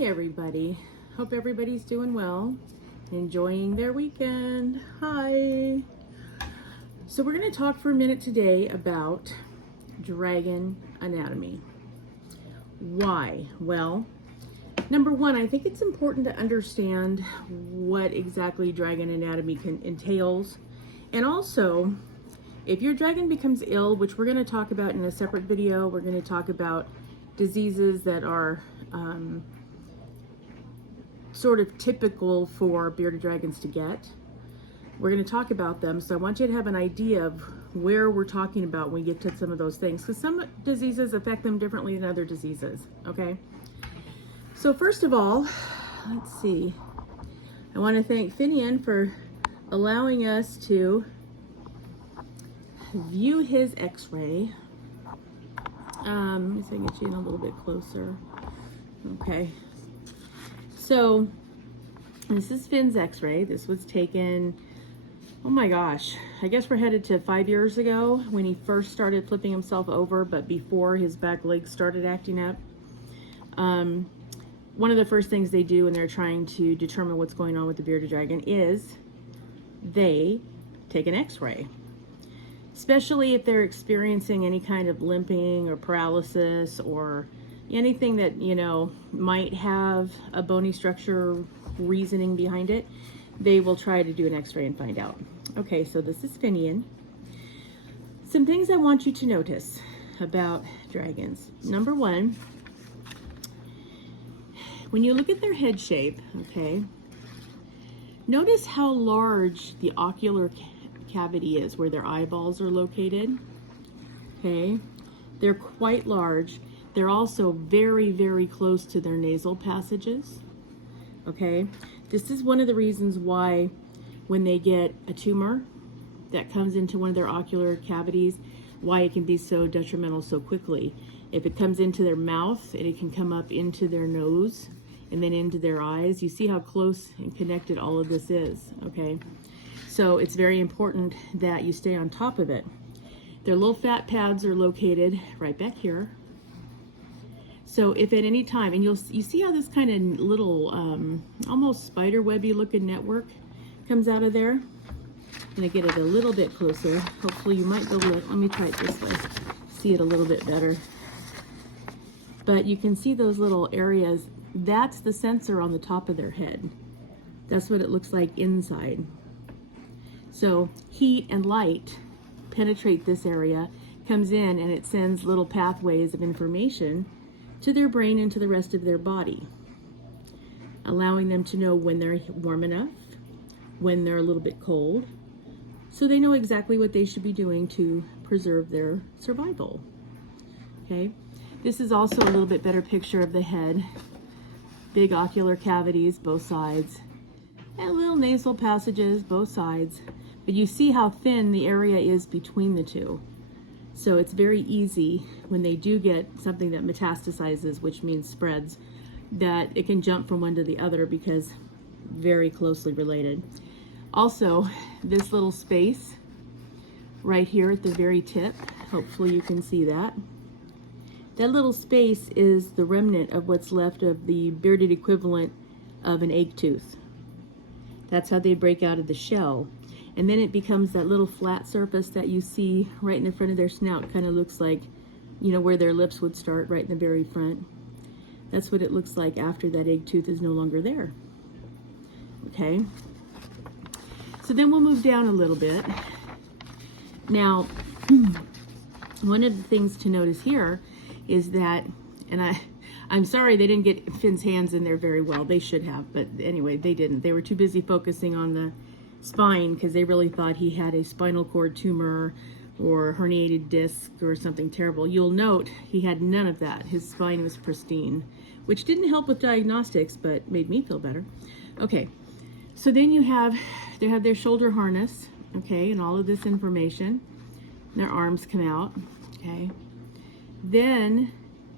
Hey everybody, hope everybody's doing well, enjoying their weekend. Hi. So we're going to talk for a minute today about dragon anatomy. Why? Well, number one, I think it's important to understand what exactly dragon anatomy entails, and also if your dragon becomes ill, which we're going to talk about in a separate video, we're going to talk about diseases that are sort of typical for bearded dragons to get. We're going to talk about them, so I want you to have an idea of where we're talking about when we get to some of those things, because some diseases affect them differently than other diseases. Okay, so first of all, let's see, I want to thank Finnian for allowing us to view his x-ray. Let me see if I can get you in a little bit closer. Okay, so this is Finn's x-ray. This was taken, oh my gosh, I guess we're headed to 5 years ago when he first started flipping himself over, but before his back legs started acting up. One of the first things they do when they're trying to determine what's going on with the bearded dragon is they take an x-ray. Especially if they're experiencing any kind of limping or paralysis or anything that, you know, might have a bony structure reasoning behind it, they will try to do an x-ray and find out. Okay, so this is Finnian. Some things I want you to notice about dragons. Number one, when you look at their head shape, okay, notice how large the ocular cavity is where their eyeballs are located. Okay, they're quite large. They're also very, very close to their nasal passages. Okay, this is one of the reasons why when they get a tumor that comes into one of their ocular cavities, why it can be so detrimental so quickly. If it comes into their mouth, it can come up into their nose and then into their eyes. You see how close and connected all of this is, okay? So it's very important that you stay on top of it. Their little fat pads are located right back here. So if at any time, and you see how this kind of little, almost spider webby looking network comes out of there? I'm gonna get it a little bit closer. Hopefully you might be able to, let me try it this way, see it a little bit better. But you can see those little areas. That's the sensor on the top of their head. That's what it looks like inside. So heat and light penetrate this area, comes in, and it sends little pathways of information to their brain and to the rest of their body, allowing them to know when they're warm enough, when they're a little bit cold, so they know exactly what they should be doing to preserve their survival. Okay, this is also a little bit better picture of the head. Big ocular cavities, both sides, and little nasal passages, both sides. But you see how thin the area is between the two. So it's very easy when they do get something that metastasizes, which means spreads, that it can jump from one to the other because very closely related. Also, this little space right here at the very tip, hopefully you can see that. That little space is the remnant of what's left of the bearded equivalent of an egg tooth. That's how they break out of the shell. And then it becomes that little flat surface that you see right in the front of their snout. Kind of looks like, you know, where their lips would start, right in the very front. That's what it looks like after that egg tooth is no longer there. Okay. So then we'll move down a little bit. Now, one of the things to notice here is that, and I'm sorry they didn't get Finn's hands in there very well. They should have, but anyway, they didn't. They were too busy focusing on the spine because they really thought he had a spinal cord tumor or herniated disc or something terrible. You'll note he had none of that. His spine was pristine, which didn't help with diagnostics, but made me feel better. Okay, so then they have their shoulder harness, okay, and all of this information. Their arms come out, okay. Then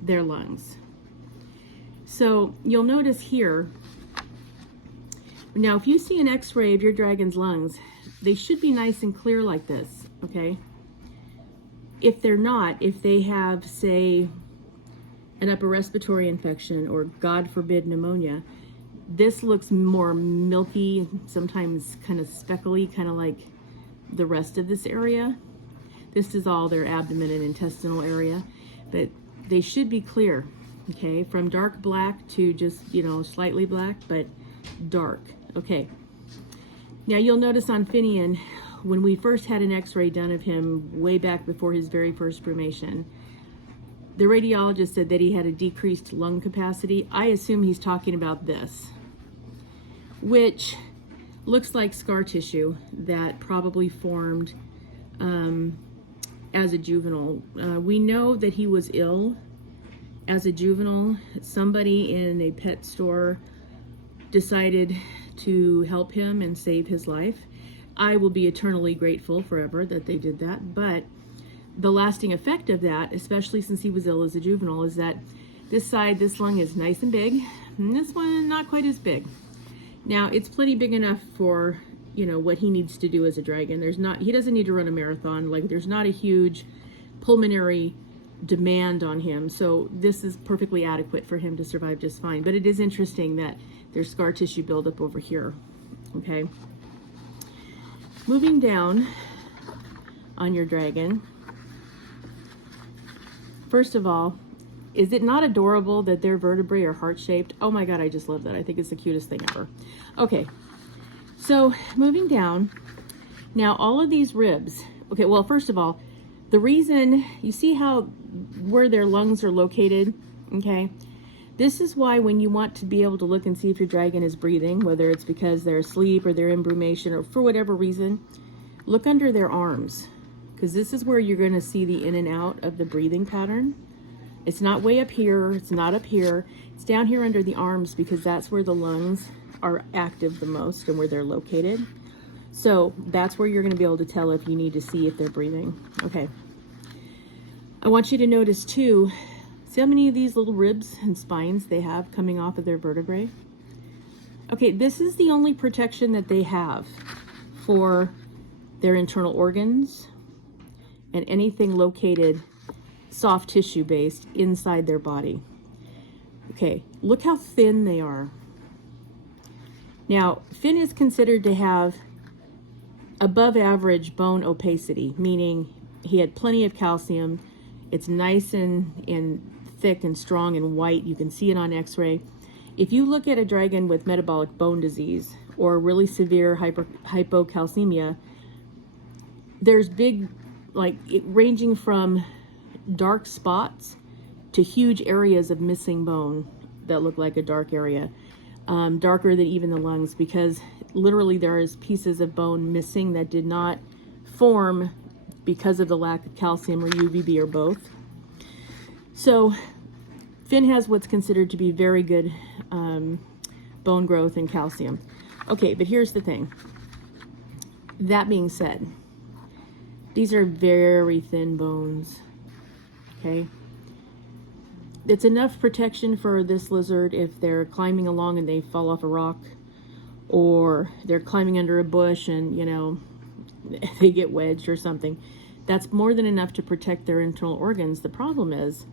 their lungs. So you'll notice here, now if you see an x-ray of your dragon's lungs, they should be nice and clear like this, okay? If they're not, if they have, say, an upper respiratory infection or, God forbid, pneumonia. This looks more milky, sometimes kind of speckly, kind of like the rest of this area. This is all their abdomen and intestinal area, but they should be clear, okay? From dark black to just, slightly black, but dark, okay? Now you'll notice on Finnian, when we first had an x-ray done of him way back before his very first brumation, the radiologist said that he had a decreased lung capacity. I assume he's talking about this, which looks like scar tissue that probably formed as a juvenile. We know that he was ill as a juvenile. Somebody in a pet store decided to help him and save his life. I will be eternally grateful forever that they did that, but the lasting effect of that, especially since he was ill as a juvenile, is that this lung is nice and big, and this one not quite as big. Now, it's plenty big enough for, what he needs to do as a dragon. He doesn't need to run a marathon. Like, there's not a huge pulmonary demand on him, so this is perfectly adequate for him to survive just fine. But it is interesting that there's scar tissue buildup over here, okay? Moving down on your dragon, first of all, is it not adorable that their vertebrae are heart-shaped? Oh my God, I just love that. I think it's the cutest thing ever. Okay, so moving down, now all of these ribs, okay, well, first of all, the reason, you see where their lungs are located, okay? This is why when you want to be able to look and see if your dragon is breathing, whether it's because they're asleep or they're in brumation or for whatever reason, look under their arms, because this is where you're going to see the in and out of the breathing pattern. It's not way up here, it's not up here, it's down here under the arms, because that's where the lungs are active the most and where they're located. So that's where you're going to be able to tell if you need to see if they're breathing. Okay. I want you to notice too, see how many of these little ribs and spines they have coming off of their vertebrae? Okay, this is the only protection that they have for their internal organs and anything located soft tissue based inside their body. Okay, look how thin they are. Now, Finn is considered to have above average bone opacity, meaning he had plenty of calcium. It's nice and thick and strong and white. You can see it on x-ray. If you look at a dragon with metabolic bone disease or really severe hypocalcemia, there's big, ranging from dark spots to huge areas of missing bone that look like a dark area, darker than even the lungs, because literally there is pieces of bone missing that did not form because of the lack of calcium or UVB or both. So Finn has what's considered to be very good bone growth and calcium. Okay, but here's the thing. That being said, these are very thin bones, okay? It's enough protection for this lizard if they're climbing along and they fall off a rock, or they're climbing under a bush and, they get wedged or something. That's more than enough to protect their internal organs. The problem is,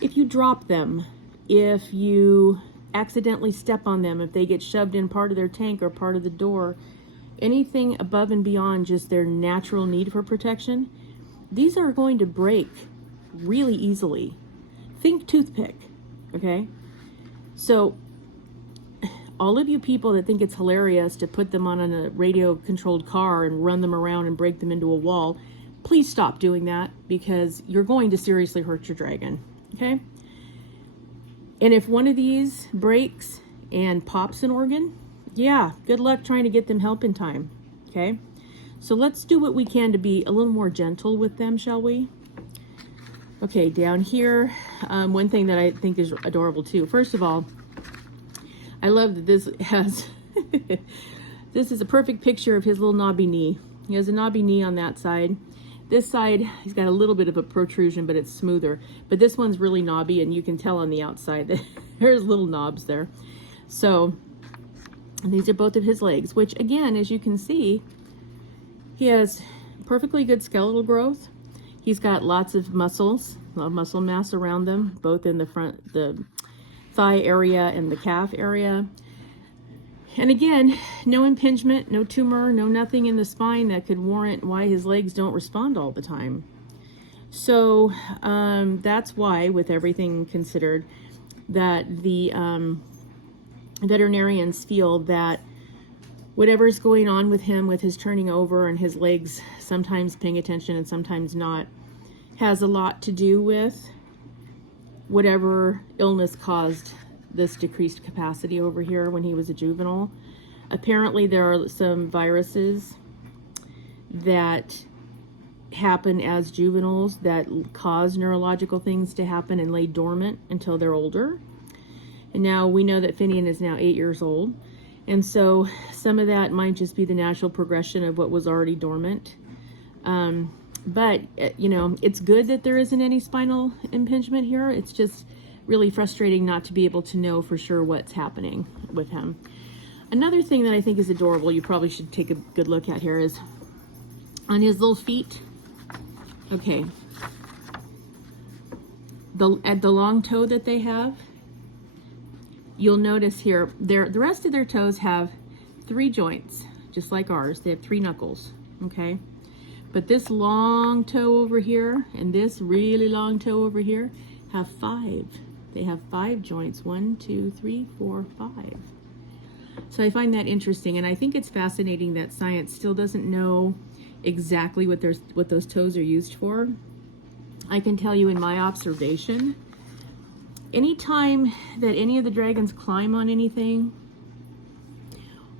if you drop them, if you accidentally step on them, if they get shoved in part of their tank or part of the door, anything above and beyond just their natural need for protection, these are going to break really easily. Think toothpick, okay? So all of you people that think it's hilarious to put them on a radio-controlled car and run them around and break them into a wall, please stop doing that, because you're going to seriously hurt your dragon, okay? And if one of these breaks and pops an organ, yeah, good luck trying to get them help in time, okay? So let's do what we can to be a little more gentle with them, shall we? Okay, down here, one thing that I think is adorable too. First of all, I love that this has, this is a perfect picture of his little knobby knee. He has a knobby knee on that side. This side, he's got a little bit of a protrusion, but it's smoother. But this one's really knobby, and you can tell on the outside that there's little knobs there. So, and these are both of his legs, which again, as you can see, he has perfectly good skeletal growth. He's got lots of muscles, a lot of muscle mass around them, both in the front, the thigh area and the calf area. And again, no impingement, no tumor, no nothing in the spine that could warrant why his legs don't respond all the time. So that's why, with everything considered, that the veterinarians feel that whatever's going on with him, with his turning over and his legs sometimes paying attention and sometimes not, has a lot to do with whatever illness caused this decreased capacity over here when he was a juvenile. Apparently there are some viruses that happen as juveniles that cause neurological things to happen and lay dormant until they're older. And now we know that Finnian is now 8 years old. And so some of that might just be the natural progression of what was already dormant. But, you know, it's good that there isn't any spinal impingement here. It's just really frustrating not to be able to know for sure what's happening with him. Another thing that I think is adorable, you probably should take a good look at here, is on his little feet. Okay. At the long toe that they have, you'll notice here, the rest of their toes have 3 joints, just like ours. They have 3 knuckles, okay? But this long toe over here and this really long toe over here have 5. They have 5 joints, 1, 2, 3, 4, 5. So I find that interesting, and I think it's fascinating that science still doesn't know exactly what those toes are used for. I can tell you in my observation, anytime that any of the dragons climb on anything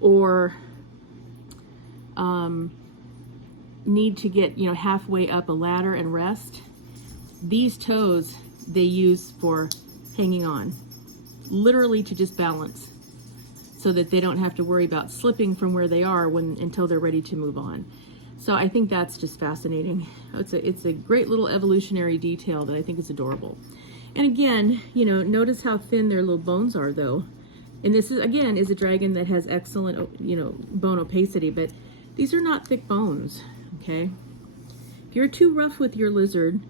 or need to get, you know, halfway up a ladder and rest, these toes they use for hanging on, literally to just balance, so that they don't have to worry about slipping from where they are until they're ready to move on. So I think that's just fascinating. It's a great little evolutionary detail that I think is adorable. And again, you know, notice how thin their little bones are, though. And this is, again, is a dragon that has excellent, you know, bone opacity, but these are not thick bones, okay? If you're too rough with your lizard,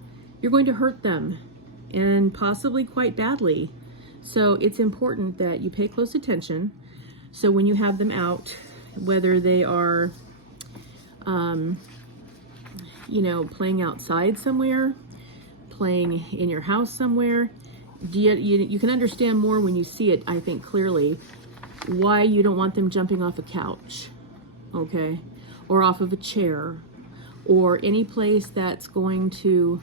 you're going to hurt them, and possibly quite badly. So it's important that you pay close attention. So when you have them out, whether they are, you know, playing outside somewhere, playing in your house somewhere, you can understand more when you see it, I think, clearly, why you don't want them jumping off a couch, okay, or off of a chair, or any place that's going to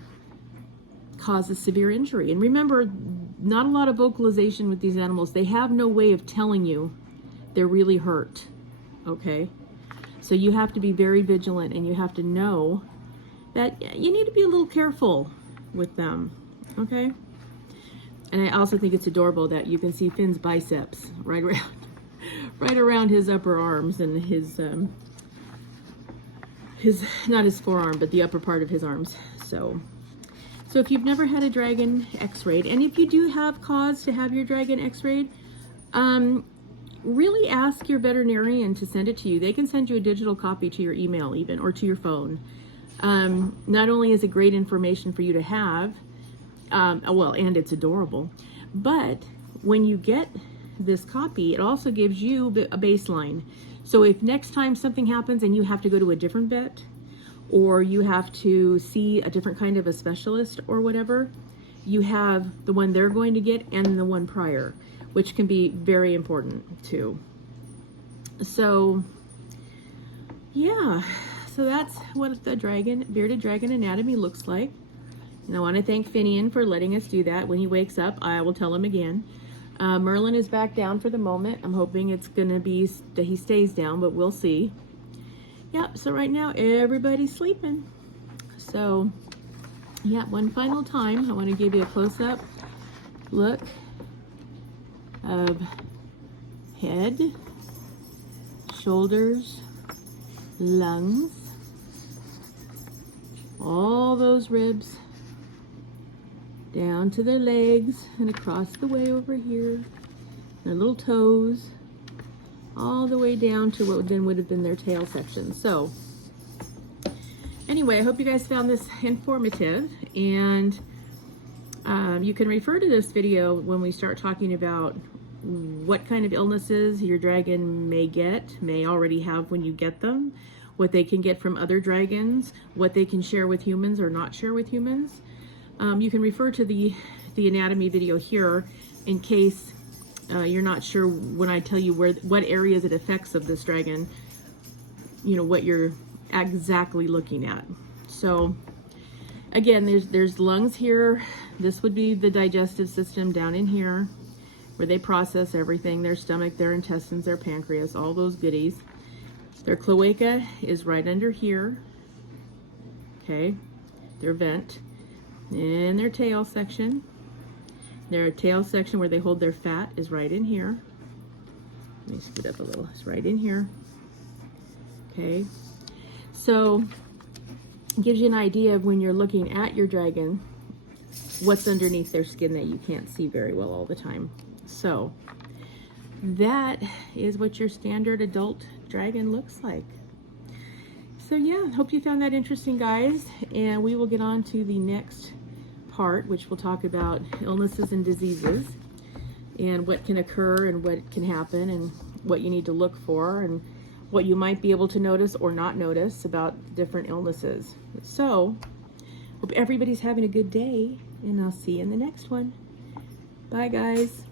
cause a severe injury. And remember, not a lot of vocalization with these animals. They have no way of telling you they're really hurt, okay? So you have to be very vigilant, and you have to know that you need to be a little careful with them, okay? And I also think it's adorable that you can see Finn's biceps right around his upper arms and his not his forearm, but the upper part of his arms. So if you've never had a dragon x-rayed, and if you do have cause to have your dragon x-rayed, really ask your veterinarian to send it to you. They can send you a digital copy to your email even, or to your phone. Not only is it great information for you to have, well, and it's adorable, but when you get this copy, it also gives you a baseline. So if next time something happens and you have to go to a different vet, or you have to see a different kind of a specialist or whatever, you have the one they're going to get and the one prior, which can be very important too. So yeah, so that's what the bearded dragon anatomy looks like. And I want to thank Finnian for letting us do that. When he wakes up, I will tell him again. Merlin is back down for the moment. I'm hoping it's going to be that he stays down, but we'll see. Yep, so right now everybody's sleeping. So yeah, one final time, I want to give you a close-up look of head, shoulders, lungs, all those ribs, down to their legs and across the way over here, their little toes, all the way down to what then would have been their tail section. So Anyway, I hope you guys found this informative, and you can refer to this video when we start talking about what kind of illnesses your dragon may already have when you get them, what they can get from other dragons, what they can share with humans or not share with humans. You can refer to the anatomy video here in case you're not sure when I tell you what areas it affects of this dragon, you know, what you're exactly looking at. So again, there's lungs here. This would be the digestive system down in here, where they process everything, their stomach, their intestines, their pancreas, all those goodies. Their cloaca is right under here, okay, their vent. And their tail section. Their tail section where they hold their fat is right in here. Let me scoot up a little, it's right in here. Okay, so it gives you an idea of when you're looking at your dragon, what's underneath their skin that you can't see very well all the time. So that is what your standard adult dragon looks like. So yeah, hope you found that interesting, guys, and we will get on to the next part, which will talk about illnesses and diseases and what can occur and what can happen and what you need to look for and what you might be able to notice or not notice about different illnesses. So hope everybody's having a good day, and I'll see you in the next one. Bye, guys.